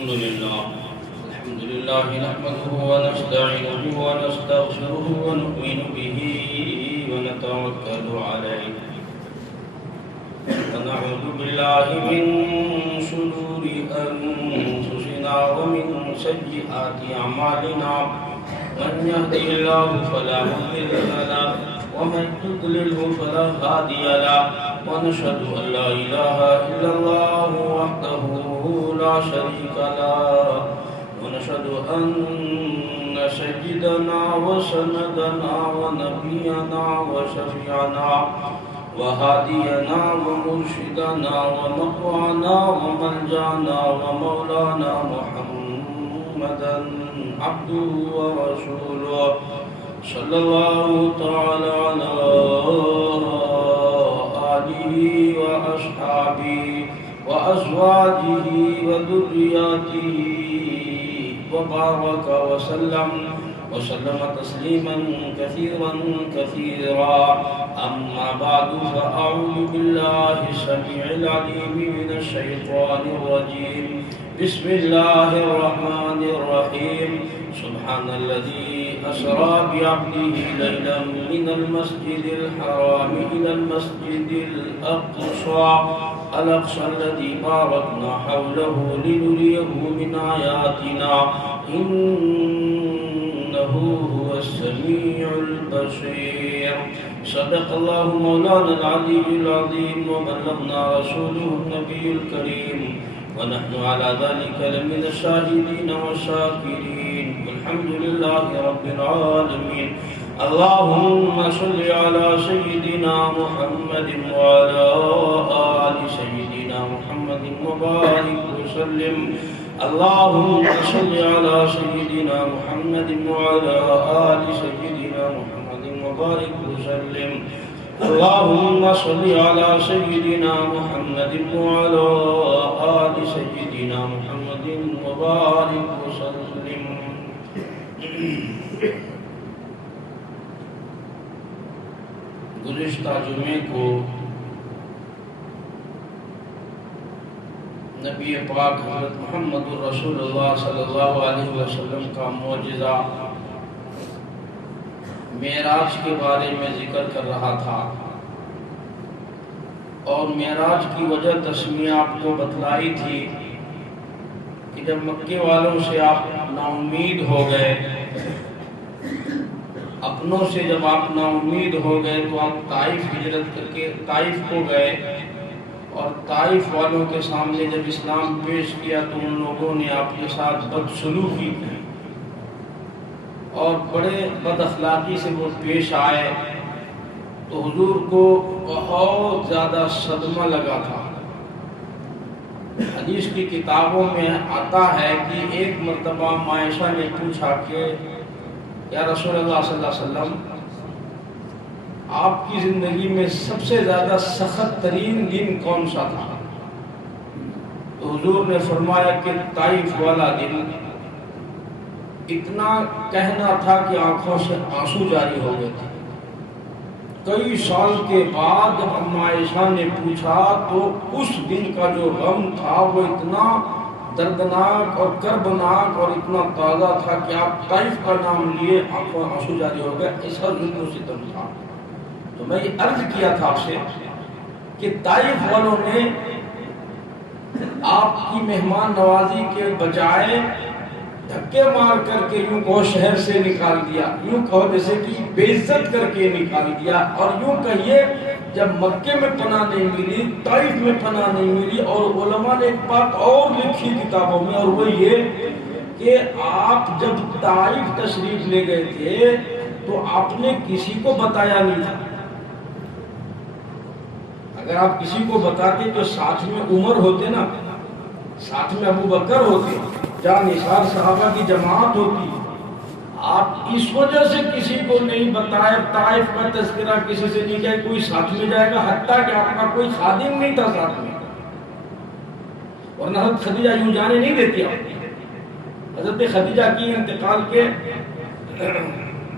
الحمد لله نحمده ونستعينه ونستغفره ونؤمن به ونتوكل عليه ونعوذ بالله من شرور أنفسنا ومن سيئات أعمالنا من يهده الله فلا مضل له ومن يضلل فلا هادي له ونشهد أن لا إله إلا الله وحده لا شريك له ونشهد أن سيدنا وسندنا ونبينا وشفيعنا وهادينا ومرشدنا ومقوانا وملجانا ومولانا محمدا عبده ورسوله صلى الله تعالى على آله وأصحابه وأزواجه وذرياته وبارك وسلم تسليما كثيرا أما بعد فأعوذ بالله السميع العليم من الشيطان الرجيم بسم الله الرحمن الرحيم سبحان الذي أسرى بعبده ليلا من المسجد الحرام إلى المسجد الأقصى الذي باركنا حوله لنريه من آياتنا إنه هو السميع البصير صدق الله مولانا العلي العظيم وبلغنا رسوله النبي الكريم ونحن على ذلك لمن الشاهدين والشاكرين والحمد لله رب العالمين اللهم صل على سيدنا محمد وعلى آل سيدنا محمد وبارك وسلم اللهم صل على سيدنا محمد وعلى آل سيدنا محمد وبارك وسلم اللهم صل على سيدنا محمد وعلى آل سيدنا محمد وبارك وسلم گزشتہ جمعے کو نبی پاک حضرت محمد رسول اللہ صلی اللہ علیہ وسلم کا معجزہ معراج کے بارے میں ذکر کر رہا تھا اور معراج کی وجہ تسمیہ آپ کو بتلائی تھی کہ جب مکے والوں سے آپ نا امید ہو گئے، اپنوں سے جب آپ نا امید ہو گئے تو آپ طائف ہجرت کر کے طائف کو گئے اور طائف والوں کے سامنے جب اسلام پیش کیا تو ان لوگوں نے آپ کے ساتھ بدسلوکی کی اور بڑے بد اخلاقی سے وہ پیش آئے تو حضور کو بہت زیادہ صدمہ لگا تھا۔ حدیث کی کتابوں میں آتا ہے کہ ایک مرتبہ عائشہ نے پوچھا کہ یا رسول اللہ صلی اللہ علیہ وسلم آپ کی زندگی میں سب سے زیادہ سخت ترین دن کون سا تھا؟ تو حضور نے فرمایا کہ طائف والا دن، اتنا کہنا تھا کہ آنکھوں سے آنسو جاری ہو گئے تھے۔ کئی سال کے بعد جب عائشہ نے پوچھا تو اس دن کا جو غم تھا وہ اتنا دردناک اور کربناک اور اتنا تازہ تھا کہ آپ طائف کا نام لیے آنکھوں آنسو جاری ہو گئے، ایسا ظلم و ستم تھا۔ تو میں یہ عرض کیا تھا آپ سے کہ طائف والوں نے آپ کی مہمان نوازی کے بجائے دھکے مار کر کے یوں کہو شہر سے نکال دیا، یوں کہو جیسے کہ بے عزت کر کے نکال دیا، اور یوں کہیے جب مکے میں پناہ نہیں ملی، طائف میں پناہ نہیں ملی، اور علماء نے ایک بات اور لکھی کتابوں میں، اور وہ یہ کہ آپ جب طائف تشریف لے گئے تھے تو آپ نے کسی کو بتایا نہیں تھا۔ اگر آپ کسی کو بتاتے تو ساتھ میں عمر ہوتے نا، ساتھ میں ابو بکر ہوتے، جہاں نثار صحابہ کی جماعت ہوتی، آپ اس وجہ سے کسی کو نہیں بتایا، طائف کا تذکرہ کسی سے نہیں کیا کوئی ساتھ میں جائے گا، حتیٰ کہ آپ کا کوئی خادم نہیں تھا ساتھ میں، ورنہ حضرت خدیجہ یوں جانے نہیں دیتی۔ حضرت خدیجہ کی انتقال کے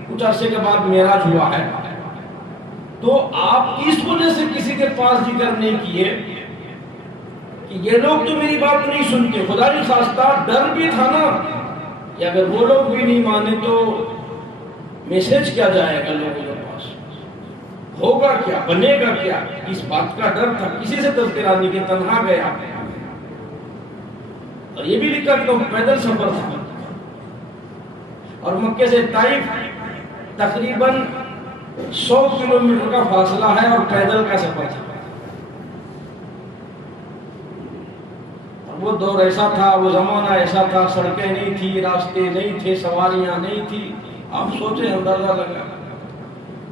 کچھ عرصے کے بعد معراج ہوا ہے، تو آپ اس وجہ سے کسی کے پاس ذکر نہیں کیے کہ یہ لوگ تو میری بات نہیں سنتے. خدا کی خواستہ ڈر بھی تھا نا کہ اگر وہ لوگ بھی نہیں مانے تو میسج کیا جائے گا لوگوں کے پاس, ہوگا کیا, بنے گا کیا. اس بات کا ڈر تھا. کسی سے تذکرہ نہیں کہ تنہا گیا. اور یہ بھی لکھا کہ تم پیدل سفر تھا, اور مکے سے طائف تقریباً 100 کلومیٹر کا فاصلہ ہے اور پیدل کا سفر تھا. وہ دور ایسا تھا, وہ زمانہ ایسا تھا, سڑکیں نہیں تھی, راستے نہیں تھے, سواریاں نہیں تھی. آپ سوچیں, اندازہ لگا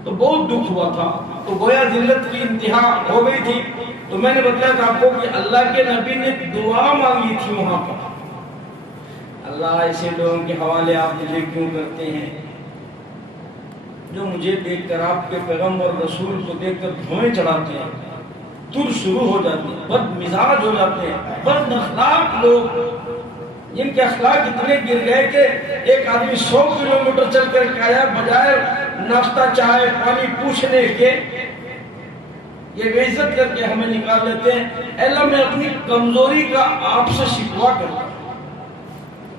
تو بہت دکھ ہوا تھا. تو گویا ذلت کی انتہا ہو گئی تھی. تو میں نے بتایا تھا آپ کو کہ اللہ کے نبی نے دعا مانگی تھی وہاں پر, اللہ ایسے لوگوں کے حوالے آپ مجھے کیوں کرتے ہیں جو مجھے دیکھ کر, آپ کے پیغمبر اور رسول کو دیکھ کر دھوئیں چڑھاتے ہیں, تر شروع ہو جاتے ہیں, بد مزاج ہو جاتے ہیں, بد اخلاق لوگ جن کے اخلاق اتنے گر گئے کہ ایک آدمی 100 کلومیٹر چل کر کے آیا, بجائے ناشتہ چائے پانی پوچھنے کے یہ بے عزت کر کے ہمیں نکال لیتے ہیں. اے اللہ میں اپنی کمزوری کا آپ سے شکوہ کرتا ہوں,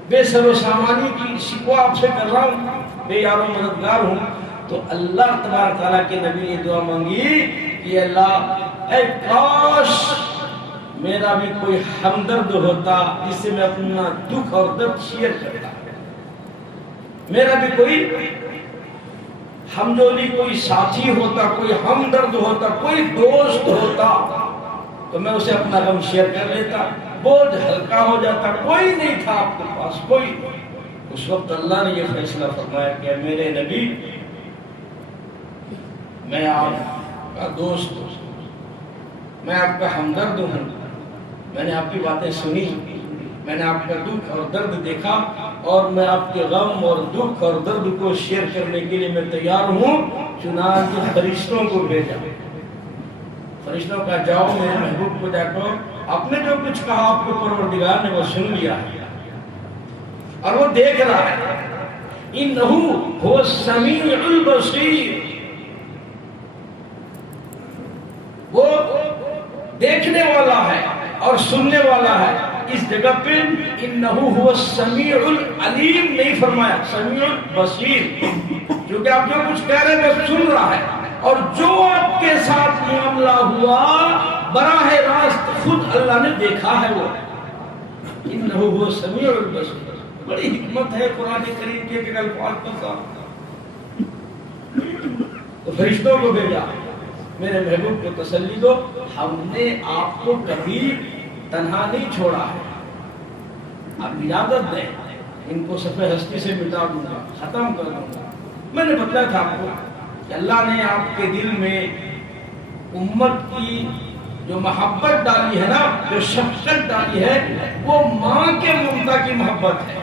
بے سر و سامانی کی شکوہ آپ سے کر رہا ہوں, بے یار و مددگار ہوں. تو اللہ تبارک تعالیٰ کے نبی نے دعا مانگی کہ اللہ اے کاش میرا بھی کوئی ہمدرد ہوتا جس سے میں اپنا دکھ اور درد شیئر کرتا, میرا بھی کوئی ہمجولی کوئی ساتھی ہوتا, کوئی ہمدرد ہوتا, کوئی دوست ہوتا تو میں اسے اپنا غم شیئر کر لیتا, بوجھ ہلکا ہو جاتا. کوئی نہیں تھا آپ کے پاس, کوئی. اس وقت اللہ نے یہ فیصلہ فرمایا کہ میرے نبی میں آپ کا دوست ہوں, میں آپ کا ہمدرد ہوں, میں نے آپ کی باتیں سنی, میں نے آپ کا دکھ اور درد دیکھا, اور میں آپ کے غم اور دکھ اور درد کو شیئر کرنے کے لیے میں تیار ہوں. چنانچہ فرشتوں کو بھیجا, فرشتوں کا جاؤ میرے محبوب کو جا کر آپ نے جو کچھ کہا آپ کو پروردگار نے وہ سن لیا اور وہ دیکھ رہا ہے. انہو هو السمیع البصیر, وہ دیکھنے والا ہے اور سننے والا ہے. اس جگہ پہ انہو هو السمیع العلیم نہیں فرمایا, سمیع البصیر, کیونکہ آپ جو کچھ کہہ رہے ہیں وہ سن رہا ہے, اور جو آپ کے ساتھ معاملہ ہوا براہ راست خود اللہ نے دیکھا ہے. وہ انہو هو السمیع البصیر. بڑی حکمت ہے قرآن کریم کے ایک الفاظ کا ساتھ. تو فرشتوں کو بھیجا, میرے محبوب کو تسلی دو, ہم نے آپ کو کبھی تنہا نہیں چھوڑا ہے, آپ اجازت دیں, ان کو صفحہ ہستی سے مٹا دوں گا, ختم کر دوں گا. میں نے بتایا تھا آپ کو کہ اللہ نے آپ کے دل میں امت کی جو محبت ڈالی ہے نا, جو شفقت ڈالی ہے, وہ ماں کے ممتا کی محبت ہے,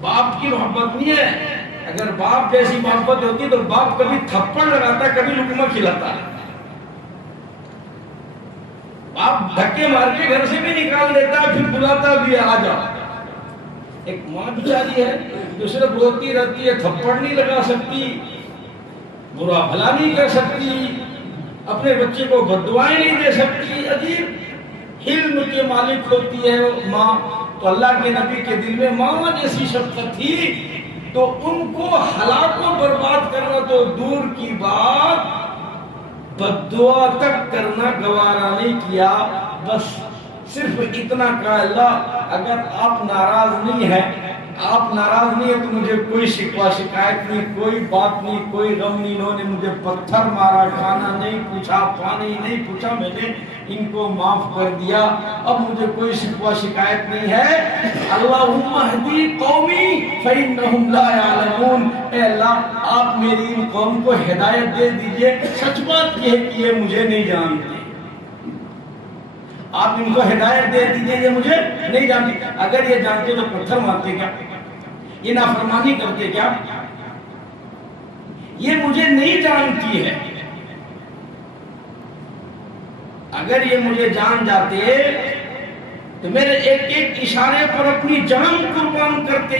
باپ کی محبت نہیں ہے. اگر باپ جیسی محبت ہوتی تو باپ کبھی تھپڑ لگاتا, کبھی لقمہ کھلاتا. باپ دھکے مار کے گھر سے بھی نکال دیتا, پھر بلاتا بھی آ جا. ایک ماں بیچاری ہے جو صرف روتی رہتی ہے, تھپڑ نہیں لگا سکتی, برا بھلا نہیں کر سکتی, اپنے بچے کو بددعائیں نہیں دے سکتی. عجیب علم کے مالک ہوتی ہے ماں. تو اللہ کے نبی کے دل میں ماں جیسی شفقت تھی, تو ان کو ہلاک و برباد کرنا تو دور کی بات, بددعا تک کرنا گوارا نہیں کیا. بس صرف اتنا کہا, اللہ اگر آپ ناراض نہیں ہیں, آپ ناراض نہیں ہیں تو مجھے کوئی شکوہ شکایت نہیں, کوئی بات نہیں, کوئی غم نہیں. انہوں نے مجھے پتھر مارا, کھانا نہیں پوچھا, پانی نہیں پوچھا, میں نے ان کو معاف کر دیا, اب مجھے کوئی شکوہ شکایت نہیں ہے. اللہم اہدی قومی فإنہم لا یعلمون. اے اللہ آپ میری ان قوم کو ہدایت دے دیجئے, سچ بات یہ ہے کہ یہ مجھے نہیں جانتے, آپ ان کو ہدایت دے دیجئے, یہ مجھے نہیں جانتے. اگر یہ جانتے تو پتھر مارتے کیا, یہ نافرمانی کرتے کیا؟ یہ مجھے نہیں جانتی ہے. اگر یہ مجھے جان جاتے تو میرے ایک ایک اشارے پر اپنی جان قربان کرتے.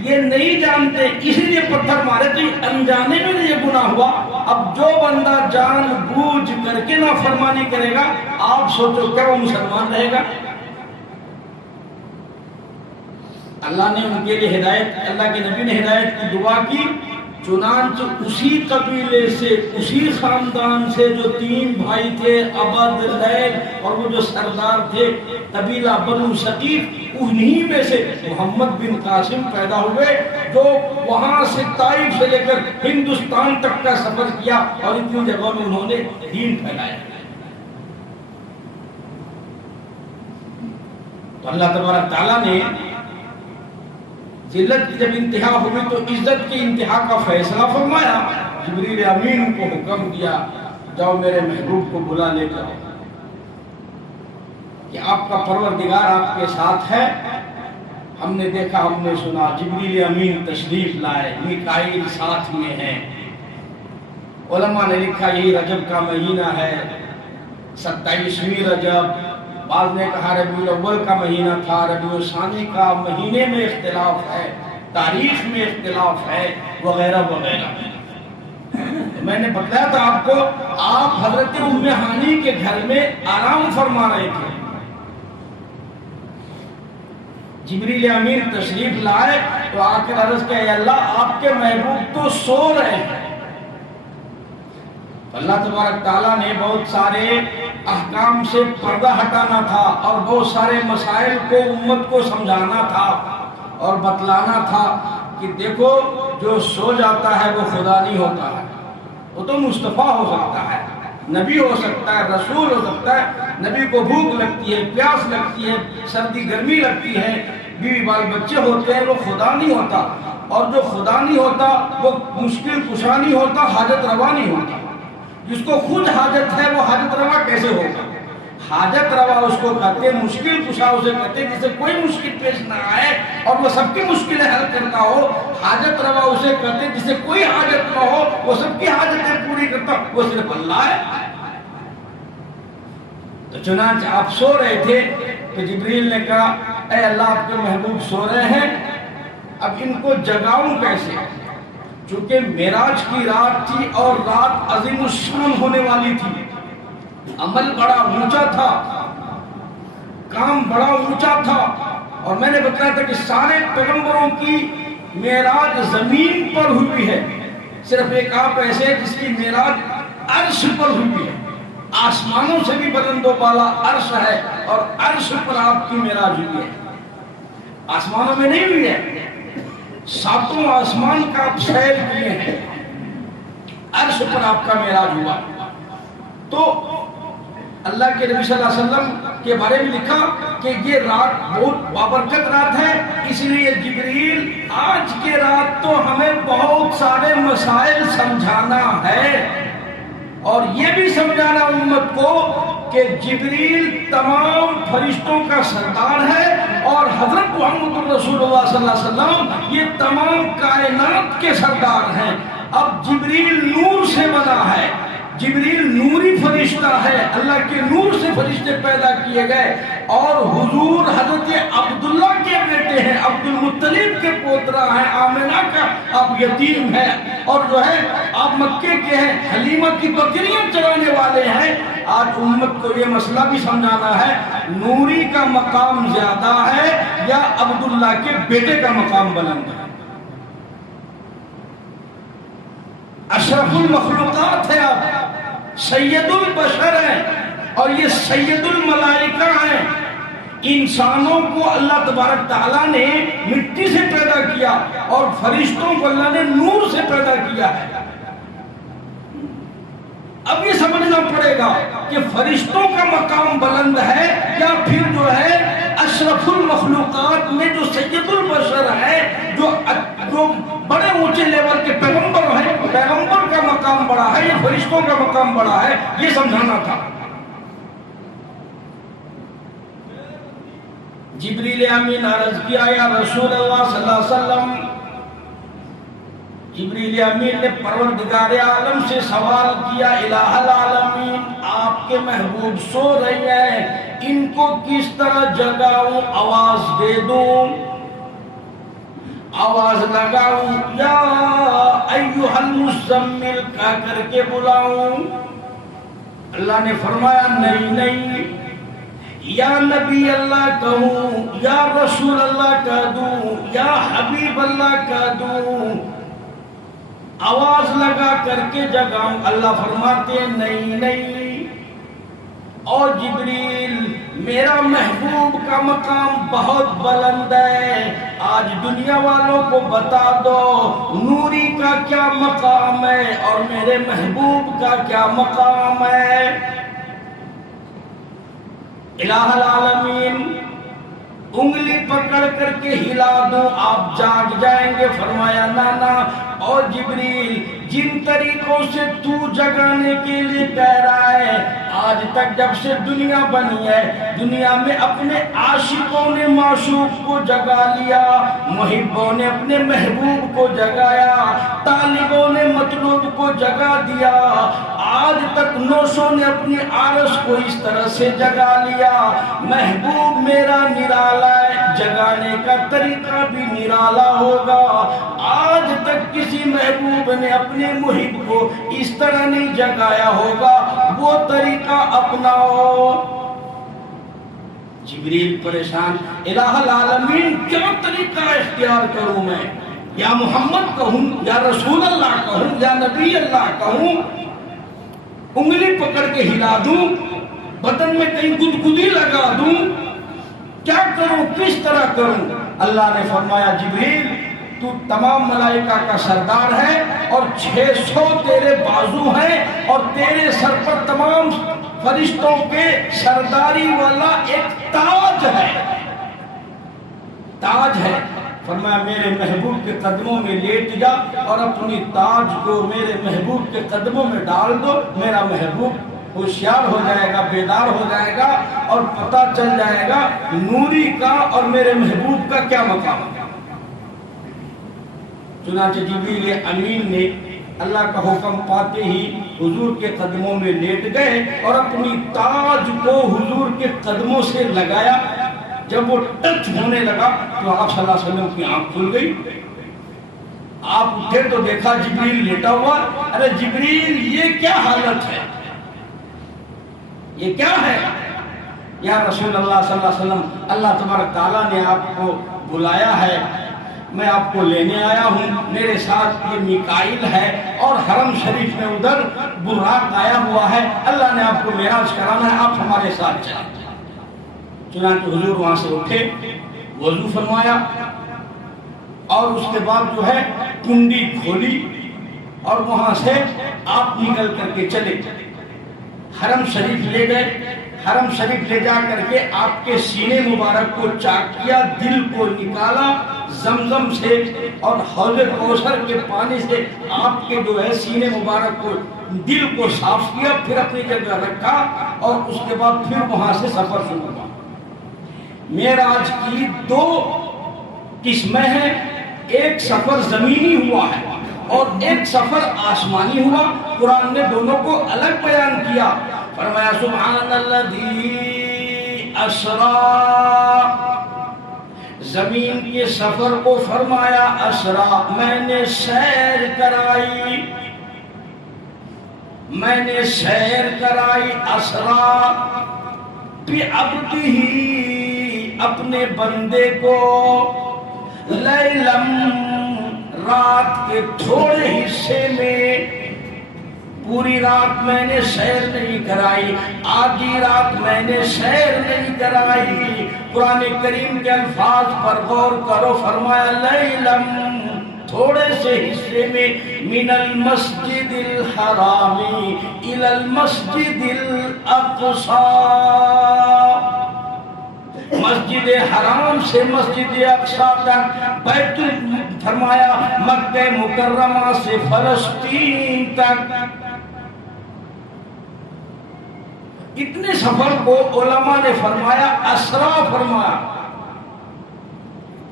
یہ نہیں جانتے اس لیے پتھر مارے, تو انجانے میں یہ گناہ ہوا. اب جو بندہ جان بوجھ کر کے نافرمانی کرے گا، آپ سوچو کیا وہ مسلمان رہے گا؟ اللہ نے ان کے لیے ہدایت، اللہ کے نبی نے ہدایت کی دعا کی، چنانچہ اسی قبیلے سے، اسی خاندان سے جو 3 بھائی تھے، عبد، لیل اور وہ جو سردار تھے قبیلہ بنو ثقیف، انہی میں سے محمد بن قاسم پیدا ہوئے، جو وہاں سے طائف سے لے کر ہندوستان تک کا سفر کیا اور اتنی جگہوں میں انہوں نے دین پھیلایا۔ تو اللہ تبارک تعالیٰ نے ذلت کی جب انتہا ہوئی تو عزت کی انتہا کا فیصلہ فرمایا، جبریل امین کو حکم دیا، جاؤ میرے محبوب کو بلا لے کر کہ آپ کا پروردگار آپ کے ساتھ ہے۔ ہم نے دیکھا، ہم نے سنا، جبریل امین تشریف لائے، میکائیل ساتھ میں ہیں۔ علماء نے لکھا یہی رجب کا مہینہ ہے، 27ویں رجب، بعض نے کہا ربیع الاول کا مہینہ تھا، ربیع الثانی کا، مہینے میں اختلاف ہے، تاریخ میں اختلاف ہے، وغیرہ وغیرہ۔ میں نے بتایا تھا آپ کو، آپ حضرت ام ہانی کے گھر میں آرام فرما رہے تھے، جبریل امین تشریف لائے تو آ کر عرض کیا، اے اللہ آپ کے محبوب تو سو رہے ہیں۔ اللہ تبارک تعالیٰ نے بہت سارے احکام سے پردہ ہٹانا تھا اور بہت سارے مسائل کو امت کو سمجھانا تھا اور بتلانا تھا کہ دیکھو جو سو جاتا ہے وہ خدا نہیں ہوتا ہے، وہ تو مصطفیٰ ہو سکتا ہے، نبی ہو سکتا ہے، رسول ہو سکتا ہے، نبی کو بھوک لگتی ہے، پیاس لگتی ہے، سردی گرمی لگتی ہے، بیوی بال بچے ہوتے ہیں، وہ خدا نہیں ہوتا، اور جو خدا نہیں ہوتا وہ مشکل کشا نہیں ہوتا، حاجت روا نہیں ہوتا۔ جس کو خود حاجت ہے وہ حاجت روا کیسے ہوگا؟ حاجت روا اس کو کہتے ہیں، مشکل کشا اسے کہتے ہیں جسے کوئی مشکل پیش نہ آئے اور وہ سب کی مشکلیں حل کرتا ہو۔ حاجت روا اسے کہتے ہیں جسے کوئی حاجت نہ ہو، وہ سب کی حاجتیں پوری کرتا، وہ صرف اللہ ہے۔ تو چنانچہ آپ سو رہے تھے کہ جبریل نے کہا، اے اللہ آپ کے محبوب سو رہے ہیں، اب ان کو جگاؤں کیسے؟ چونکہ معراج کی رات تھی اور رات عظیم الشان ہونے والی تھی، عمل بڑا اونچا تھا، کام بڑا اونچا تھا، اور میں نے بتایا تھا کہ سارے پیغمبروں کی معراج زمین پر ہوئی ہے، صرف ایک آپ ایسے ہیں جس کی معراج عرش پر ہوئی ہے، آسمانوں سے بھی بلند و بالا عرش ہے اور عرش پر آپ کی معراج ہوئی ہے، آسمانوں میں نہیں ہوئی ہے، 7 آسمان کا آپ سیر کیے ہیں، عرش پر آپ کا معراج ہوا۔ تو اللہ کے نبی صلی اللہ علیہ وسلم کے بارے میں لکھا کہ یہ رات بہت بابرکت رات ہے، اس لیے جبریل آج کے رات تو ہمیں بہت سارے مسائل سمجھانا ہے، اور یہ بھی سمجھانا امت کو کہ جبریل تمام فرشتوں کا سردار ہے اور حضرت محمد رسول اللہ صلی اللہ علیہ وسلم یہ تمام کائنات کے سردار ہیں۔ اب جبریل نور سے بنا ہے، جبریل نوری فرشتہ ہے، اللہ کے نور سے فرشتے پیدا کیے گئے، اور حضور حضرت عبداللہ کے بیٹے ہیں، عبد المطلب کے پوترا ہیں، آمنہ کا آپ یتیم ہیں، اور جو ہے آپ مکے کے ہیں، حلیمہ کی بکریاں چرانے والے ہیں۔ آج امت کو یہ مسئلہ بھی سمجھانا ہے، نوری کا مقام زیادہ ہے یا عبداللہ کے بیٹے کا مقام بلند ہے؟ اشرف المخلوقات ہے، آپ سید البشر ہیں، اور یہ سید الملائکہ ہیں۔ انسانوں کو اللہ تبارک تعالیٰ نے مٹی سے پیدا کیا اور فرشتوں کو اللہ نے نور سے پیدا کیا ہے۔ اب یہ سمجھنا پڑے گا کہ فرشتوں کا مقام بلند ہے یا پھر جو ہے اشرف المخلوقات میں جو سید البشر ہے، جو بڑے اونچے لیول کے پیغمبر ہیں، پیغمبر کا مقام بڑا ہے یا فرشتوں کا مقام بڑا ہے، یہ سمجھانا تھا۔ جبریل امین عرض کیا، یا رسول اللہ صلی اللہ علیہ وسلم، جبریل امین نے پروردگار عالم سے سوال کیا، الہ العالمین آپ کے محبوب سو رہے ہیں، ان کو کس طرح جگاؤں، آواز دے دوں، آواز لگاؤں، یا ایھا المزمل کہہ کر کے بلاؤں؟ اللہ نے فرمایا نہیں نہیں، یا نبی اللہ کہوں، یا رسول اللہ کہہ دوں، یا حبیب اللہ کہہ دوں، آواز لگا کر کے جگاؤں؟ اللہ فرماتے ہیں نہیں نہیں، اور جبریل میرا محبوب کا مقام بہت بلند ہے، آج دنیا والوں کو بتا دو نوری کا کیا مقام ہے اور میرے محبوب کا کیا مقام ہے۔ الہ العالمین انگلی پکڑ کر کے ہلا دوں آپ جاگ جائیں گے؟ فرمایا نانا، اور جبریل جن طریقوں سے تو جگانے کے لیے کہہ رہا ہے، آج تک جب سے دنیا بنی ہے دنیا میں اپنے عاشقوں نے معشوق کو جگا لیا، محبوں نے اپنے محبوب کو جگایا، طالبوں نے مطلوب کو جگا دیا، آج تک نوشوں نے اپنی عارض کو اس طرح سے جگا لیا۔ محبوب میرا نرالا ہے، جگانے کا طریقہ بھی نرالا ہوگا۔ آج تک کسی محبوب نے اپنے محب کو اس طرح نہیں جگایا ہوگا، وہ طریقہ اپناؤ۔ جبریل پریشان، الہ العالمین کیا طریقہ اختیار کروں میں؟ یا محمد کہوں، یا رسول اللہ کہوں، یا نبی اللہ کہوں؟ انگلی پکڑ کے ہلا دوں؟ بدن میں کہیں گدگدی لگا دوں؟ کیا کروں؟ کس طرح کروں؟ اللہ نے فرمایا جبریل تو تمام ملائکہ کا سردار ہے، اور 600 تیرے بازو ہیں، اور تیرے سر پر تمام فرشتوں کے سرداری والا ایک تاج ہے، تاج ہے۔ فرمایا میرے محبوب کے قدموں میں لیٹ جا اور اپنی تاج کو میرے محبوب کے قدموں میں ڈال دو، میرا محبوب ہوشیار ہو جائے گا، بیدار ہو جائے گا، اور پتہ چل جائے گا نوری کا اور میرے محبوب کا کیا مقام ہے۔ چنانچہ جبریل امین نے اللہ کا حکم پاتے ہی حضور کے قدموں میں لیٹ گئے اور اپنی تاج کو حضور کے قدموں سے لگایا۔ جب وہ ٹچ ہونے لگا تو آپ صلی اللہ علیہ وسلم کی آنکھ کھل گئی۔ آپ اٹھے تو دیکھا جبریل لیٹا ہوا۔ ارے جبریل یہ کیا حالت ہے، یہ کیا ہے؟ یا رسول اللہ صلی اللہ علیہ وسلم، اللہ تبارک تعالیٰ نے آپ کو بلایا ہے، میں آپ کو لینے آیا ہوں، میرے ساتھ یہ میکائیل ہے، اور حرم شریف میں ادھر براق آیا ہوا ہے، اللہ نے آپ کو معراج کرانا ہے، آپ ہمارے ساتھ چلیں۔ چنانچہ حضور وہاں سے اٹھے، وضو فرمایا، اور اس کے بعد جو ہے کنڈی کھولی، اور وہاں سے آپ نکل کر کے چلے، حرم شریف لے گئے۔ حرم شریف لے جا کر کے آپ کے سینے مبارک کو چاک کیا، دل کو نکالا زمزم سے اور حوض کوثر کے پانی سے آپ کے جو ہے سینے مبارک کو، دل کو صاف کیا، پھر اپنی جگہ رکھا، اور اس کے بعد پھر وہاں سے سفر شروع ہوا۔ معراج کی 2 قسمیں ہیں، ایک سفر زمینی ہوا ہے اور ایک سفر آسمانی ہوا۔ قرآن نے دونوں کو الگ بیان کیا۔ فرمایا سبحان الذی اسرا، زمین کے سفر کو فرمایا اسرا، میں نے سیر کرائی، میں نے سیر کرائی، اسرا بعبدہ، اپنے بندے کو، لیلم، رات کے تھوڑے حصے میں، پوری رات میں نے سیر نہیں کرائی، آدھی رات میں نے سیر نہیں کرائی۔ قرآن کریم کے الفاظ پر غور کرو، فرمایا لیلم، تھوڑے سے حصے میں، من المسجد الحرام الی المسجد الاقصی، مسجد حرام سے مسجد اقصی تک، بیت فرمایا مکہ مکرمہ سے فلسطین تک، اتنے سفر کو علماء نے فرمایا اسرا فرمایا۔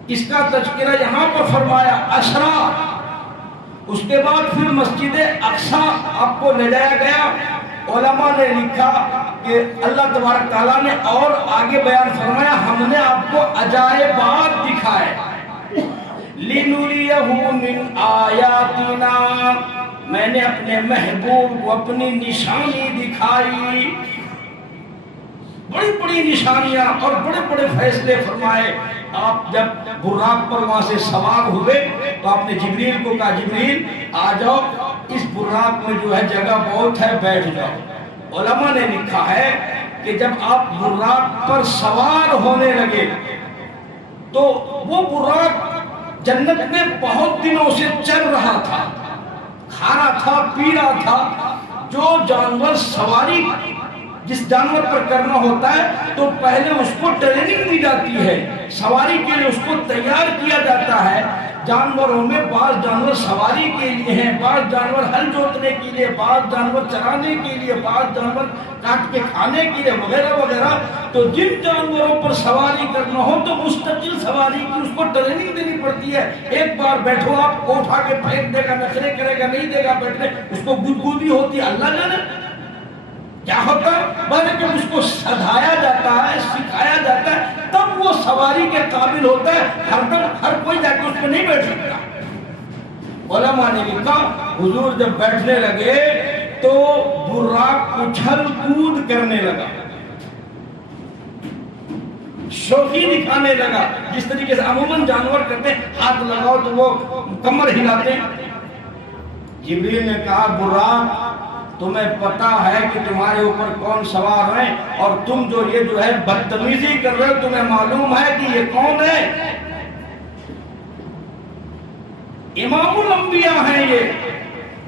اس کا تذکرہ یہاں پر فرمایا اسرا، اس کے بعد پھر مسجد اقصی آپ کو لے جایا گیا۔ علماء نے لکھا کہ اللہ تبارک تعالیٰ نے اور آگے بیان فرمایا، ہم نے آپ کو عجائبات دکھائے، لِنُرِيَهُ مِنْ آیَاتِنَا، میں نے اپنے محبوب کو اپنی نشانی دکھائی، بڑی بڑی نشانیاں اور بڑے بڑے فیصلے فرمائے۔ آپ جب براق پر وہاں سے سوار ہوئے تو آپ نے جبریل کو کہا جبریل آ جاؤ، اس براق میں جو ہے جگہ بہت ہے، بیٹھ جاؤ۔ علماء نے لکھا ہے کہ جب آپ براق پر سوار ہونے لگے تو وہ براق جنت میں بہت دنوں سے چل رہا تھا، کھا رہا تھا، پی رہا تھا۔ جو جانور سواری جس جانور پر کرنا ہوتا ہے تو پہلے اس کو ٹریننگ دی جاتی ہے، سواری کے لیے اس کو تیار کیا جاتا ہے۔ جانوروں میں بعض جانور سواری کے لیے ہیں، بعض جانور ہل جوتنے کے لیے، بعض جانور چرانے کے لیے، بعض جانور کاٹ کے کھانے کے لیے وغیرہ وغیرہ۔ تو جن جانوروں پر سواری کرنا ہو تو مستقل سواری کی اس کو ٹریننگ دینی پڑتی ہے۔ ایک بار بیٹھو آپ کو اٹھا کے پھینک دے گا، نخرے کرے گا، نہیں دے گا بیٹھنے، اس کو گدگودی ہوتی ہے، اللہ جانے کیا ہوتا ہے۔ بلکہ اس کو سدھایا جاتا ہے، سکھایا جاتا ہے، تب وہ سواری کے قابل ہوتا ہے۔ ہر کوئی جا کے اس پہ نہیں بیٹھ سکتا۔ علماء نے لکھا حضور جب بیٹھنے لگے تو براق اچھل کود کرنے لگا، شوخی دکھانے لگا، جس طریقے سے عموماً جانور کرتے ہیں، ہاتھ لگاؤ تو وہ کمر ہلاتے ہیں۔ جبریل نے کہا براق تمہیں پتا ہے کہ تمہارے اوپر کون سوار ہیں، اور تم جو ہے بدتمیزی کر رہے ہو، تمہیں معلوم ہے کہ یہ کون ہے؟ امام الانبیاء ہیں، یہ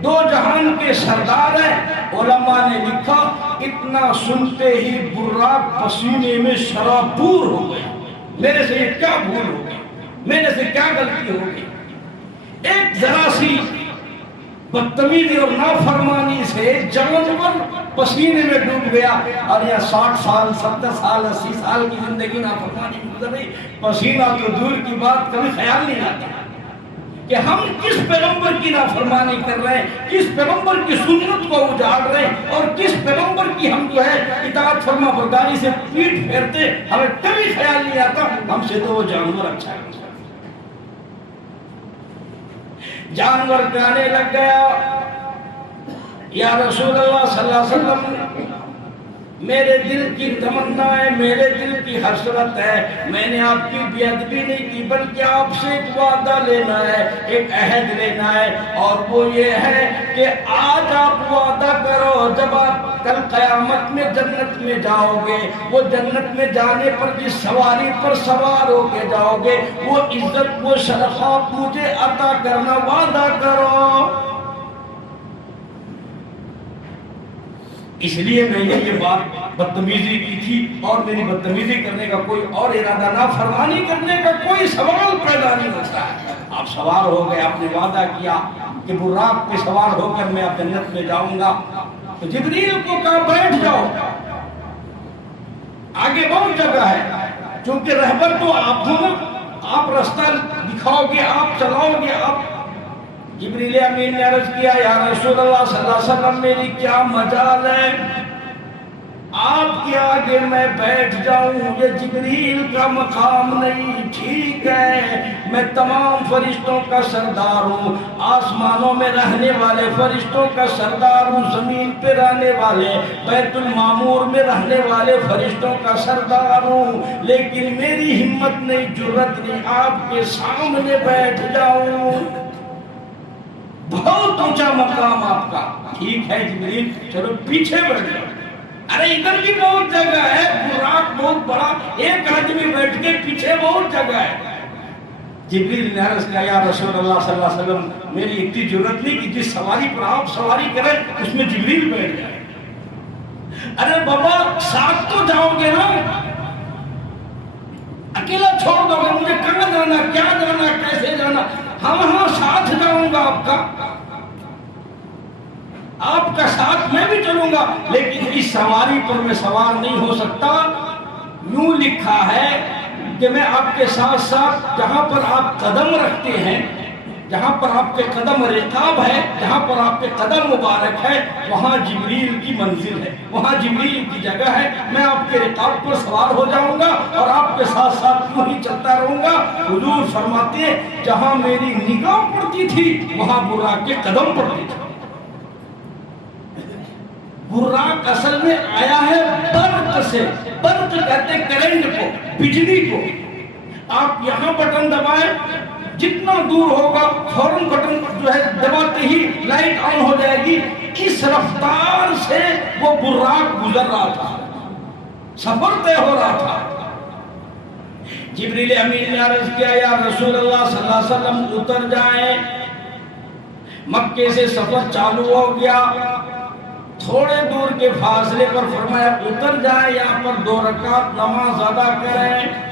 دو جہان کے سردار ہیں۔ علماء نے لکھا اتنا سنتے ہی براق پسینے میں شرابور ہو گئے، میرے سے یہ کیا بھول ہو گئی، میرے سے کیا غلطی ہو گئی۔ ایک ذرا سی بدتمیزی اور نافرمانی سے جانور پسینے میں ڈوب گیا، اور یہ 60 سال 70 سال 80 سال کی زندگی نافرمانی میں گزر رہی، پسینہ تو دور کی بات، کبھی خیال نہیں آتا کہ ہم کس پیغمبر کی نافرمانی کر رہے ہیں، کس پیغمبر کی سنت کو اجاڑ رہے ہیں، اور کس پیغمبر کی ہم جو ہے اطاعت فرما برداری سے پیٹ پھیرتے، ہمیں کبھی خیال نہیں آتا ہم سے تو وہ جانور اچھا ہے۔ جانور کہنے لگ گیا یا رسول اللہ صلی اللہ علیہ وسلم، میرے دل کی تمنا ہے، میرے دل کی حسرت ہے، میں نے آپ کی بے ادبی نہیں کی، بلکہ آپ سے ایک وعدہ لینا ہے، ایک عہد لینا ہے، اور وہ یہ ہے کہ آج آپ وعدہ کرو جب آپ کل قیامت میں جنت میں جاؤ گے، وہ جنت میں جانے پر جس سواری پر سوار ہو کے جاؤ گے، وہ عزت وہ شرف آپ مجھے عطا کرنا، وعدہ کرو۔ اس لیے میں نے یہ بات بدتمیزی کی تھی، اور میری بدتمیزی کرنے کا کوئی اور ارادہ نہ، فرمانی کرنے کا کوئی سوال پیدا نہیں ہوتا ہے۔ آپ سوار ہو گئے، آپ نے وعدہ کیا کہ براق پہ سوار ہو کر میں آپ جنت میں جاؤں گا، تو جبریل کو کہا بیٹھ جاؤ، آگے بہت جگہ ہے، چونکہ رہبر تو آپ ہو نا، آپ رستہ دکھاؤ گے، آپ چلاؤ گے۔ آپ جبریل امین نے عرض کیا یا رسول اللہ صلی اللہ علیہ وسلم میری کیا مجال ہے، آپ کے آگے میں بیٹھ جاؤں، یہ جبریل کا مقام نہیں۔ ٹھیک ہے، میں تمام فرشتوں کا سردار ہوں، آسمانوں میں رہنے والے فرشتوں کا سردار ہوں، زمین پہ رہنے والے بیت المعمور میں رہنے والے فرشتوں کا سردار ہوں، لیکن میری ہمت نہیں، جرت نہیں آپ کے سامنے بیٹھ جاؤں، بہت اونچا مقام آپ کا۔ ٹھیک ہے جبریل، چلو پیچھے بیٹھ جاؤ۔ ارے ادھر بھی بہت جگہ ہے، براق بہت بڑا، ایک آدمی بیٹھ کے پیچھے بہت جگہ ہے۔ جبریل نے عرض کیا یا رسول اللہ صلی اللہ علیہ وسلم میری اتنی ضرورت نہیں کہ جس سواری پر آپ سواری کریں اس میں جبریل بیٹھ جائے۔ ارے بابا ساتھ تو جاؤ گے نا، اکیلا چھوڑ دو گے مجھے، کہاں جانا، کیا جانا، کیسے جانا؟ ہاں ساتھ جاؤں گا آپ کا ساتھ میں بھی چلوں گا، لیکن اس سواری پر میں سوار نہیں ہو سکتا۔ یوں لکھا ہے کہ میں آپ کے ساتھ ساتھ جہاں پر آپ قدم رکھتے ہیں جہاں پر آپ کے قدم رکاب ہے، جہاں پر آپ کے قدم مبارک ہے، وہاں جبریل کی منزل ہے، وہاں جبریل کی جگہ ہے۔ میں آپ کے رکاب پر سوار ہو جاؤں گا اور آپ کے ساتھ ساتھ یوں ہی چلتا رہوں گا۔ حضور فرماتے ہیں جہاں میری نگاہ پڑتی تھی وہاں براق کے قدم پڑتے تھے۔ براق اصل میں آیا ہے برق سے، برق کہتے ہیں کرنٹ کو، بجلی کو۔ آپ یہاں بٹن دبائیں، جتنا دور ہوگا فوراً بٹن جو ہے دباتے ہی لائٹ آن ہو جائے گی۔ اس رفتار سے وہ براق گزر رہا تھا، سفر طے ہو رہا تھا۔ جبریل امین نے عرض کیا یا رسول اللہ صلی اللہ علیہ وسلم اتر جائیں۔ مکے سے سفر چالو ہو گیا، تھوڑے دور کے فاصلے پر فرمایا اتر جائیں، یہاں پر 2 رکعت نماز ادا کریں۔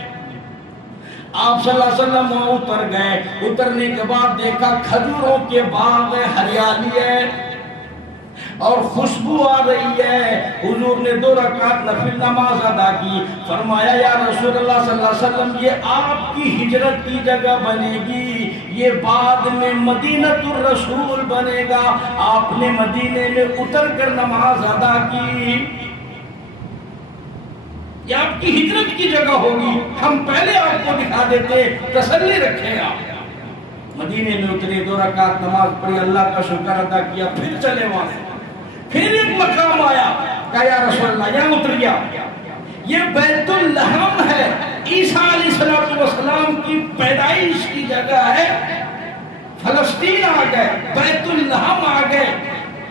آپ صلی اللہ علیہ وسلم وہاں اتر گئے۔ اترنے کے بعد دیکھا کھجوروں کے باغ ہے، ہریالی ہے اور خوشبو آ رہی ہے۔ حضور نے 2 رکعت نفل نماز ادا کی۔ فرمایا یا رسول اللہ صلی اللہ علیہ وسلم یہ آپ کی ہجرت کی جگہ بنے گی، یہ بعد میں مدینۃ الرسول بنے گا۔ آپ نے مدینے میں اتر کر نماز ادا کی، یہ آپ کی ہجرت کی جگہ ہوگی۔ ہم پہلے آپ کو دکھا دیتے، تسلی رکھیں آپ۔ مدینے میں اترے، 2 رکعت نماز پڑھی، اللہ کا شکر ادا کیا، پھر چلے وہاں سے۔ پھر ایک مقام آیا، کہا یا رسول اللہ یہاں اتر گیا، یہ بیت اللحم ہے، عیسیٰ علیہ السلام کی پیدائش کی جگہ ہے۔ فلسطین آ گئے، بیت اللحم آ گئے،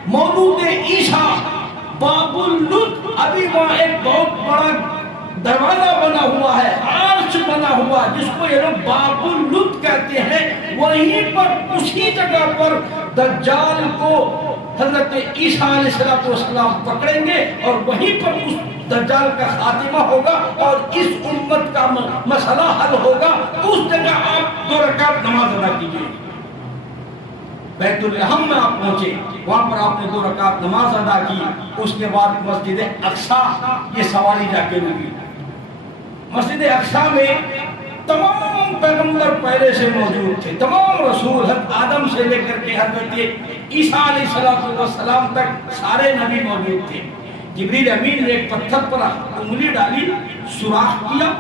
مولود عیسیٰ، باب اللد، ابھی وہاں ایک بہت بڑا دروازہ بنا ہوا ہے، آرچ بنا ہوا، جس کو یہ لوگ باب اللد کہتے ہیں۔ وہیں پر اسی جگہ پر دجال کو حضرت عیسیٰ علیہ السلام پکڑیں گے اور وہیں پر اس دجال کا خاتمہ ہوگا اور اس امت کا مسئلہ حل ہوگا۔ اس جگہ آپ 2 رکعت نماز ادا کیجئے۔ بیت اللحم میں آپ پہنچے، وہاں پر آپ نے 2 رکعت نماز ادا کی۔ اس کے بعد مسجد اقصیٰ یہ سواری جا کے رکی۔ مسجد اقصیٰ میں تمام پیغمبر پہلے سے موجود تھے، تمام رسول، حضرت آدم سے لے کر کے حضرت عیسیٰ علیہ السلام تک سارے نبی موجود تھے۔ جبریل امین نے ایک پتھر پر انگلی ڈالی، سوراخ کیا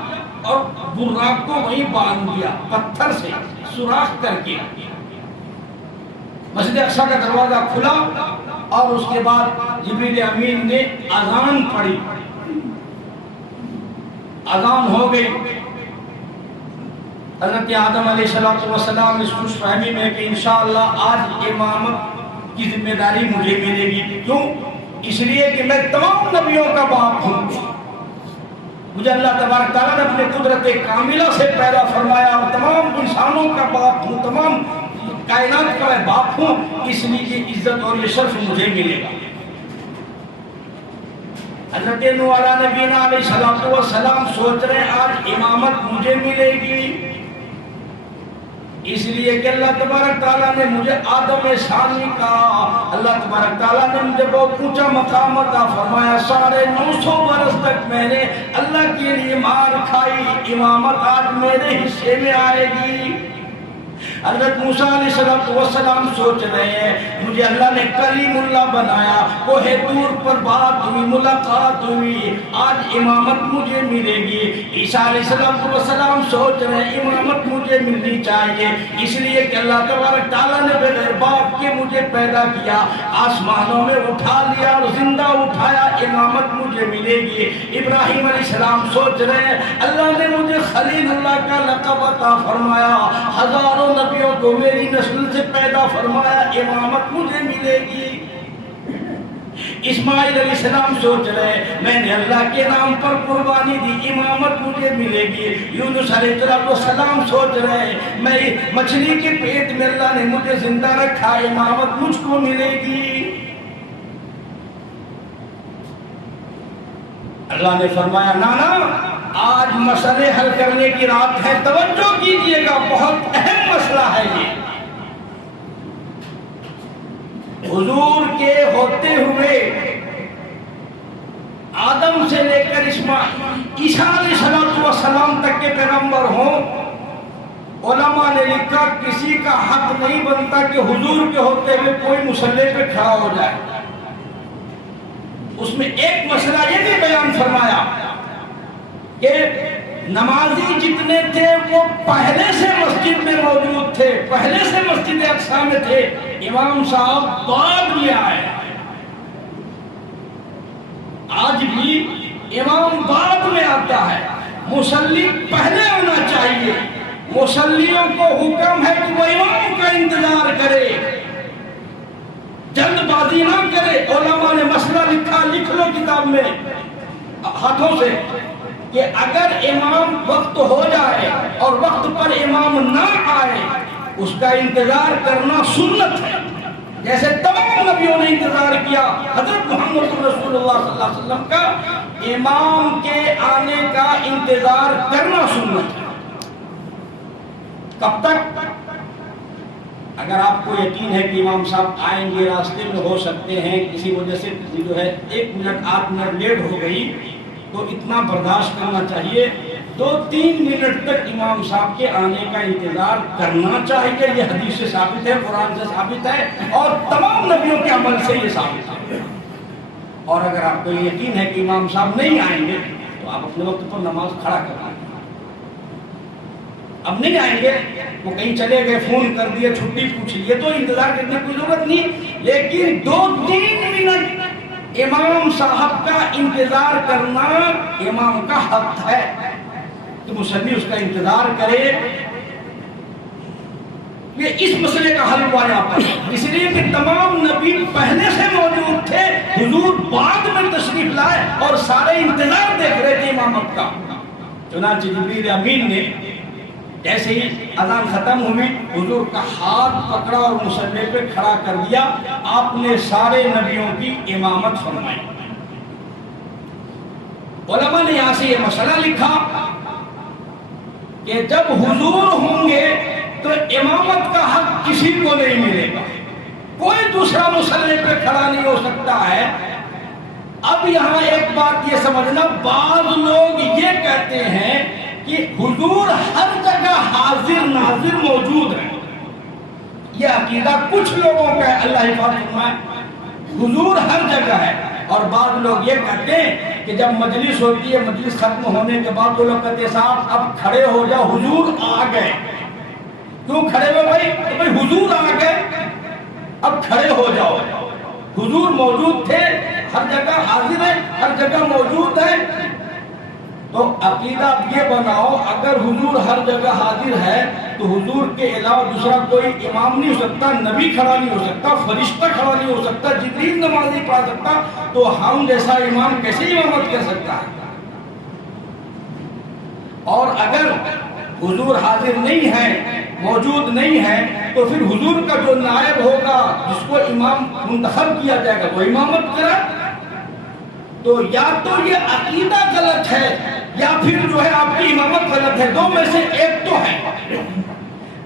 اور براق کو وہیں باندھ دیا، پتھر سے سوراخ کر کے۔ مسجد اقصیٰ کا دروازہ کھلا اور اس کے بعد جبریل امین نے اذان پڑھی، اذان ہو گئی۔ حضرت آدم علیہ السلام اس خوش فہمی میں کہ انشاءاللہ آج امامت کی ذمہ داری مجھے ملے گی۔ کیوں؟ اس لیے کہ میں تمام نبیوں کا باپ ہوں، مجھے اللہ تبارک تعالیٰ نے اپنے قدرت کاملہ سے پیدا فرمایا اور تمام انسانوں کا باپ ہوں، تمام کائنات کا میں باپ ہوں، اس لیے یہ عزت اور یہ شرف مجھے ملے گا۔ حضرت نوح علیہ نبینا علیہ السلام سوچ رہے ہیں آج امامت مجھے ملے گی، اس لیے کہ اللہ تبارک تعالیٰ نے مجھے آدم ثانی کا، اللہ تبارک تعالیٰ نے مجھے بہت اونچا مقام عطا فرمایا۔ 950 برس تک میں نے اللہ کے لیے مار کھائی، امامت آج میرے حصے میں آئے گی۔ حضرت موسیٰ علیہ السلام سوچ رہے ہیں مجھے اللہ نے کلیم اللہ بنایا، کوہ طور پر بات ہوئی، ملاقات ہوئی، آج امامت مجھے ملے گی۔ عیسیٰ علیہ السلام سوچ رہے ہیں امامت مجھے ملنی چاہیے، اس لیے کہ اللہ تبارک تعالیٰ نے بغیر باپ کے مجھے پیدا کیا، آسمانوں میں اٹھا لیا اور زندہ اٹھایا، امامت مجھے ملے گی۔ ابراہیم علیہ السلام سوچ رہے ہیں اللہ نے مجھے خلیل اللہ کا لقب عطا فرمایا، ہزاروں نبیوں کو میری نسل سے پیدا فرمایا، امامت مجھے ملے گی۔ اسماعیل علیہ السلام سوچ رہے میں نے اللہ کے نام پر قربانی دی، امامت مجھے ملے گی۔ یونس علیہ السلام سوچ رہے میں مچھلی کے پیٹ میں اللہ نے مجھے زندہ رکھا، امامت مجھ کو ملے گی۔ اللہ نے فرمایا نانا آج مسئلے حل کرنے کی رات ہے، توجہ کیجئے گا، بہت اہم مسئلہ ہے یہ۔ حضور کے ہوتے ہوئے آدم سے لے کر عیسیٰ علیہ السلام تک کے پیغمبر ہوں، علماء نے لکھا کسی کا حق نہیں بنتا کہ حضور کے ہوتے ہوئے کوئی مصلی پہ کھڑا ہو جائے. اس میں ایک مسئلہ یہ بھی بیان فرمایا کہ نمازی جتنے تھے وہ پہلے سے مسجد میں موجود تھے, پہلے سے مسجد اقصی میں تھے, امام صاحب بعد میں آئے. آج بھی امام بعد میں آتا ہے, مصلی پہلے آنا چاہیے. مصلیوں کو حکم ہے کہ وہ امام کا انتظار کرے, جلد بازی نہ کرے. علماء نے مسئلہ لکھا, لکھ لو کتاب میں ہاتھوں سے, کہ اگر امام وقت ہو جائے اور وقت پر امام نہ آئے اس کا انتظار کرنا سنت ہے. جیسے تمام نبیوں نے انتظار کیا, حضرت محمد رسول اللہ صلی اللہ علیہ وسلم کا امام کے آنے کا انتظار کرنا سنت ہے. کب تک؟ اگر آپ کو یقین ہے کہ امام صاحب آئیں گے, راستے میں ہو سکتے ہیں, کسی وجہ سے جو ہے 1 منٹ 8 منٹ لیٹ ہو گئی, تو اتنا برداشت کرنا چاہیے. 2-3 منٹ تک امام صاحب کے آنے کا انتظار کرنا چاہیے. یہ حدیث سے ثابت ہے, قرآن سے ثابت ہے, اور تمام نبیوں کے عمل سے یہ ثابت ہے. اور اگر آپ کو یہ یقین ہے کہ امام صاحب نہیں آئیں گے تو آپ اپنے وقت پر نماز کھڑا کر دیں. اب نہیں آئیں گے, وہ کہیں چلے گئے, فون کر دیے, چھٹی پوچھ لیے, تو انتظار کرنے کی کوئی ضرورت نہیں. لیکن 2-3 منٹ امام صاحب کا انتظار کرنا امام کا حق ہے کہ مصلی اس کا انتظار کرے. یہ اس مسئلے کا حل ہوا یہاں پر, اس لیے کہ تمام نبی پہلے سے موجود تھے, حضور بعد میں تشریف لائے اور سارے انتظار دیکھ رہے تھے امامت کا. چنانچہ جبریل امین نے جیسے ہی اذان ختم ہوئی حضور کا ہاتھ پکڑا اور مصلی پہ کھڑا کر دیا. آپ نے سارے نبیوں کی امامت فرمائی. علماء نے یہاں سے یہ مسئلہ لکھا کہ جب حضور ہوں گے تو امامت کا حق کسی کو نہیں ملے گا, کوئی دوسرا مصلی پہ کھڑا نہیں ہو سکتا ہے. اب یہاں ایک بات یہ سمجھنا, بعض لوگ یہ کہتے ہیں کہ حضور ہر جگہ حاضر ناظر موجود ہے. یہ عقیدہ کچھ لوگوں کا ہے, اللہ حفاظت فرمائے. حضور ہر جگہ ہے. اور بعض لوگ یہ کہتے ہیں کہ جب مجلس ہوتی ہے, مجلس ختم ہونے کے بعد وہ لوگ کہتے ہیں صاحب اب کھڑے ہو جاؤ, حضور آ گئے. کیوں کھڑے ہو بھائی؟ تو بھائی حضور آ گئے, اب کھڑے ہو جاؤ. حضور موجود تھے, ہر جگہ حاضر ہے, ہر جگہ موجود ہے. تو عقیدہ اب یہ بناؤ, اگر حضور ہر جگہ حاضر ہے تو حضور کے علاوہ دوسرا کوئی امام نہیں ہو سکتا, نبی کھڑا نہیں ہو سکتا, فرشتہ کھڑا نہیں ہو سکتا, جبریل نماز نہیں پڑھا سکتا, تو ہم جیسا امام کیسے امامت کر سکتا ہے؟ اور اگر حضور حاضر نہیں ہے, موجود نہیں ہے, تو پھر حضور کا جو نائب ہوگا جس کو امام منتخب کیا جائے گا وہ امامت کرے. تو یا تو یہ عقیدہ غلط ہے یا پھر جو ہے آپ کی امامت غلط ہے, دو میں سے ایک تو ہے.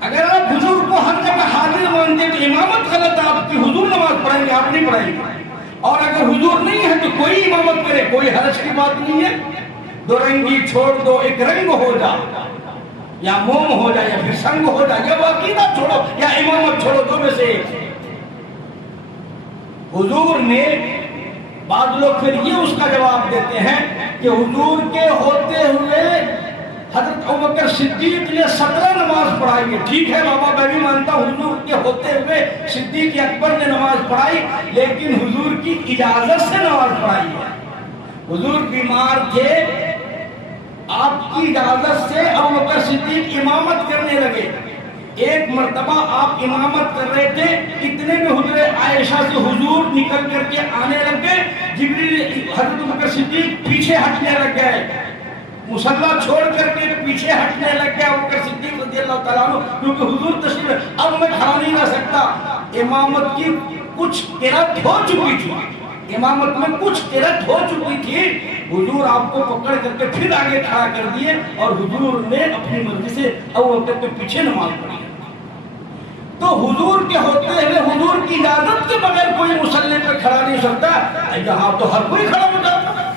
اگر آپ حضور کو ہر جگہ حاضر مانتے تو امامت غلط ہے آپ کی, حضور نماز پڑھیں گے, آپ نہیں پڑھیں گے. اور اگر حضور نہیں ہے تو کوئی امامت کرے, کوئی حرج کی بات نہیں ہے. 2 رنگی چھوڑ دو, ایک رنگ ہو جا, یا موم ہو جائے یا پھر سنگ ہو جائے, یا وہ عقیدہ چھوڑو یا امامت چھوڑو, دو میں سے ایک. حضور نے, بعض لوگ پھر یہ اس کا جواب دیتے ہیں کہ حضور کے ہوتے ہوئے حضرت ابوبکر صدیق نے 17 نماز پڑھائی ہے. ٹھیک ہے بابا, میں بھی مانتا ہوں حضور کے ہوتے ہوئے صدیق اکبر نے نماز پڑھائی, لیکن حضور کی اجازت سے نماز پڑھائی ہے. حضور بیمار تھے, آپ کی اجازت سے ابوبکر صدیق امامت کرنے لگے. ایک مرتبہ آپ امامت کر رہے تھے, اتنے میں حضرت عائشہ سے حضور نکل کر کے آنے لگ گئے. جبریل حضرت ابوبکر صدیق پیچھے ہٹنے لگ گئے, مصلی چھوڑ کر کے پیچھے ہٹنے لگ گئے ابوبکر صدیق رضی اللہ تعالیٰ عنہ, کیونکہ حضور تشریف, اب میں کھڑا نہیں رہ سکتا. امامت کی کچھ قرت ہو چکی تھی, امامت میں کچھ قرت ہو چکی تھی. حضور آپ کو پکڑ کر کے پھر آگے کھڑا کر دیے اور حضور نے اپنی مرضی سے ابوبکر کے پیچھے نماز پڑھی. تو حضور کے ہوتے ہوئے حضور کی اجازت کے بغیر کوئی مصلی پر کھڑا نہیں ہو سکتا, یہاں تو ہر کوئی کھڑا ہو جاتا.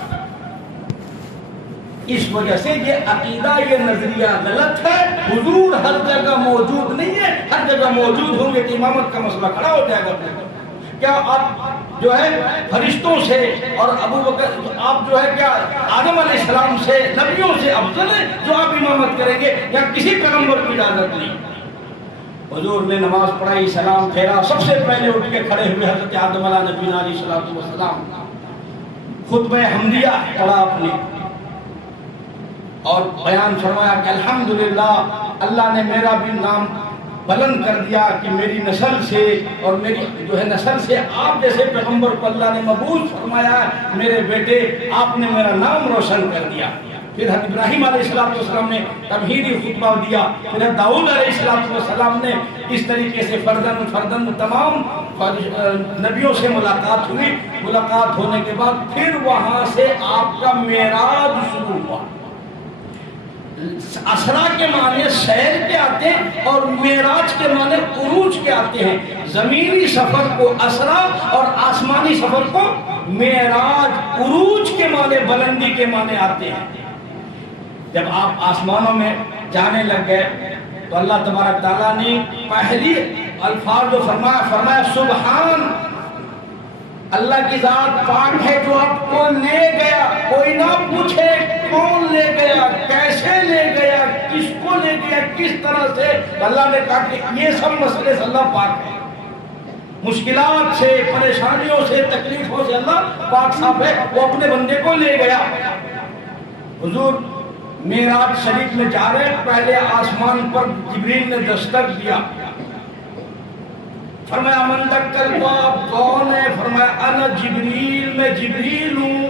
اس وجہ سے یہ عقیدہ, یہ نظریہ غلط ہے حضور ہر جگہ موجود نہیں ہے، ہر جگہ موجود ہوں گے کہ امامت کا مسئلہ کھڑا ہو جائے گا۔ کیا آپ جو ہے فرشتوں سے اور ابو بکر آپ جو ہے کیا آدم علیہ السلام سے نبیوں سے افضل ہے جو آپ امامت کریں گے؟ یا کسی پیغمبر کی اجازت نہیں؟ حضور نے نماز پڑھائی، سلام پھیرا، سب سے پہلے اٹھ کے کھڑے ہوئے حضرت آدم علیہ نبی علیہ السلام خطبہ حمدیہ پڑھا اپنے اور بیان فرمایا کہ الحمدللہ اللہ نے میرا بھی نام بلند کر دیا کہ میری نسل سے اور میری جو ہے نسل سے آپ جیسے پیغمبر کو اللہ نے مبعوث فرمایا ہے، میرے بیٹے آپ نے میرا نام روشن کر دیا۔ پھر حضرت ابراہیم علیہ السلام نے تمہیدی خطبہ دیا، پھر داؤد علیہ السلام نے اس طریقے سے فردن تمام نبیوں سے ملاقات ہوئی، ملاقات ہونے کے بعد پھر وہاں سے آپ کا معراج شروع ہوا۔ اسرا کے معنی سیر کے آتے ہیں اور معراج کے معنی عروج کے آتے ہیں۔ زمینی سفر کو اسرا اور آسمانی سفر کو معراج، عروج کے معنی بلندی کے معنی آتے ہیں۔ جب آپ آسمانوں میں جانے لگ گئے تو اللہ تبارک تعالیٰ نے پہلی الفاظ جو فرمایا سبحان، اللہ کی ذات پاک ہے جو آپ کو لے گیا۔ کوئی نہ پوچھے کون لے گیا، کیسے لے گیا، کس کو لے گیا، کس طرح سے۔ اللہ نے کہا کہ یہ سب مسئلے سے اللہ پاک ہے، مشکلات سے، پریشانیوں سے، تکلیفوں سے اللہ پاک صاحب ہے، وہ اپنے بندے کو لے گیا۔ حضور معراج شریف میں جا رہے، پہلے آسمان پر جبریل نے دستک دیا، فرمایا من دکل باب، کون ہے؟ فرمایا انا جبریل، میں جبریل ہوں۔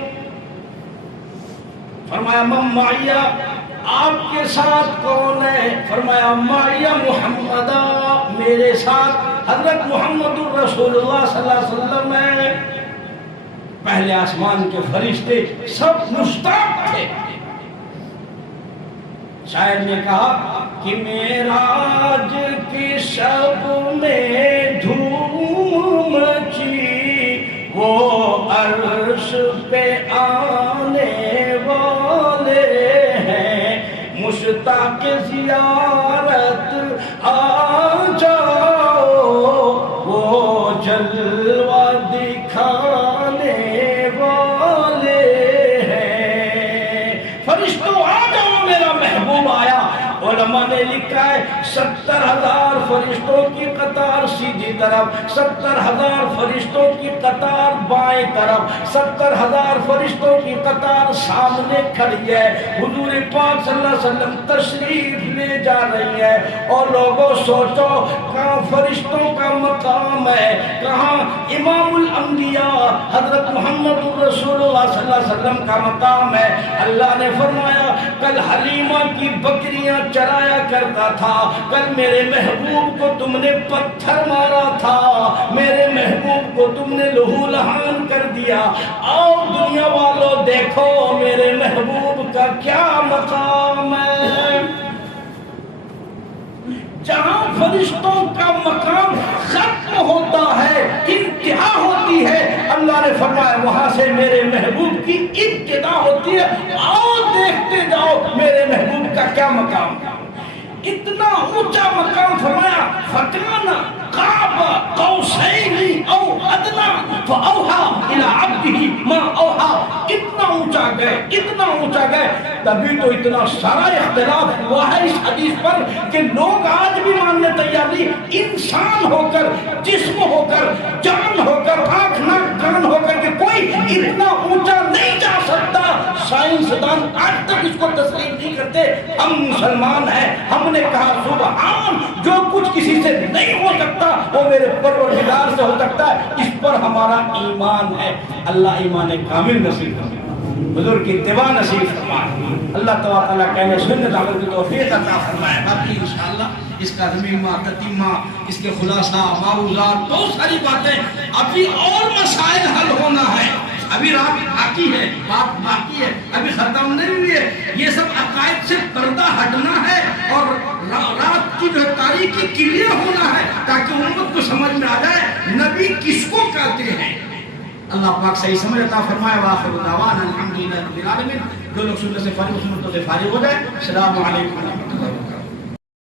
فرمایا من معیہ، آپ کے ساتھ کون ہے؟ فرمایا معیہ محمد، میرے ساتھ حضرت محمد الرسول اللہ صلی اللہ علیہ وسلم ہے۔ پہلے آسمان کے فرشتے سب مشتاق تھے۔ شاعر نے کہا کہ معراج کی شب میں دھوم مچی، وہ عرش پہ آنے والے ہیں، مشتاق زیارت آ جاؤ، وہ جلوہ دکھانے والے ہیں۔ فرشتوں آ جاؤ، میرا محبوب آیا۔ علماء نے لکھا ہے 70,000 فرشتوں کی قطار سیدھی طرف، 70,000 فرشتوں کی قطار بائیں طرف، 70,000 فرشتوں کی قطار سامنے کھڑی ہے۔ حضور پاک صلی اللہ علیہ وسلم تشریف لے جا رہی ہے اور لوگوں سوچو کہاں فرشتوں کا مقام ہے، کہاں امام الانبیاء حضرت محمد الرسول اللہ صلی اللہ علیہ وسلم کا مقام ہے۔ اللہ نے فرمایا کل حلیمہ کی بکریاں چرایا کرتا تھا، کل میرے محبوب کو تم نے پتھر مارا تھا، میرے محبوب کو تم نے لہو لہان کر دیا۔ آؤ دنیا والوں دیکھو میرے محبوب کا کیا مقام ہے۔ جہاں فرشتوں کا مقام ختم ہوتا ہے، انتہا ہوتی ہے، اللہ نے فرمایا وہاں سے میرے محبوب کی ابتدا ہوتی ہے۔ آؤ دیکھتے جاؤ میرے محبوب کا کیا مقام، اتنا اونچا مقام۔ فرمایا فَكَانَ قَابَ قَوْسَيْنِ أَوْ أَدْنَىٰ فَأَوْحَىٰ إِلَىٰ عَبْدِهِ مَا أَوْحَىٰ۔ اتنا اونچا گئے، اتنا اونچا گئے، تبھی تو اتنا سارا اختلاف ہوا ہے اس حدیث پر کہ لوگ آج بھی ماننے تیار نہیں، انسان ہو کر، جسم ہو کر، جان ہو کر، آنکھ ناک کان ہو کر کہ کوئی اتنا اونچا نہیں جا سکتا۔ سائنسدان آج تک اس کو تسلیم نہیں کرتے۔ ہم مسلمان ہیں، ہم نے کہا سبحان، جو کچھ کسی سے نہیں ہو سکتا وہ میرے پروردگار سے ہو سکتا ہے، اس پر ہمارا ایمان ہے۔ اللہ ایمان کامل نصیب فرمائے، بزرگ کی اتباع نصیب فرمائے، اللہ تعالیٰ کہنے سنت عمل کی توفیق عطا فرمائے۔ باقی انشاءاللہ اس کا ضمیمہ، تتمہ، اس کے خلاصہ، معروضات، بہت ساری باتیں ابھی اور مسائل حل ہونا ہے، ابھی رات باقی ہے، بات باقی ہے، ابھی ختم نہیں ہوئی ہے۔ یہ سب عقائد سے پردہ ہٹنا ہے اور رات کی جو تاریخی کلیئر ہونا ہے تاکہ امت کو سمجھ میں آ جائے نبی کس کو کہتے ہیں۔ اللہ پاک صحیح سمجھ عطا فرمائے۔ وآخر دعوانا الحمدللہ رب العالمین۔ جو لوگ سننے سے فارغ، سنتوں سے فارغ ہو جائے۔ السلام علیکم۔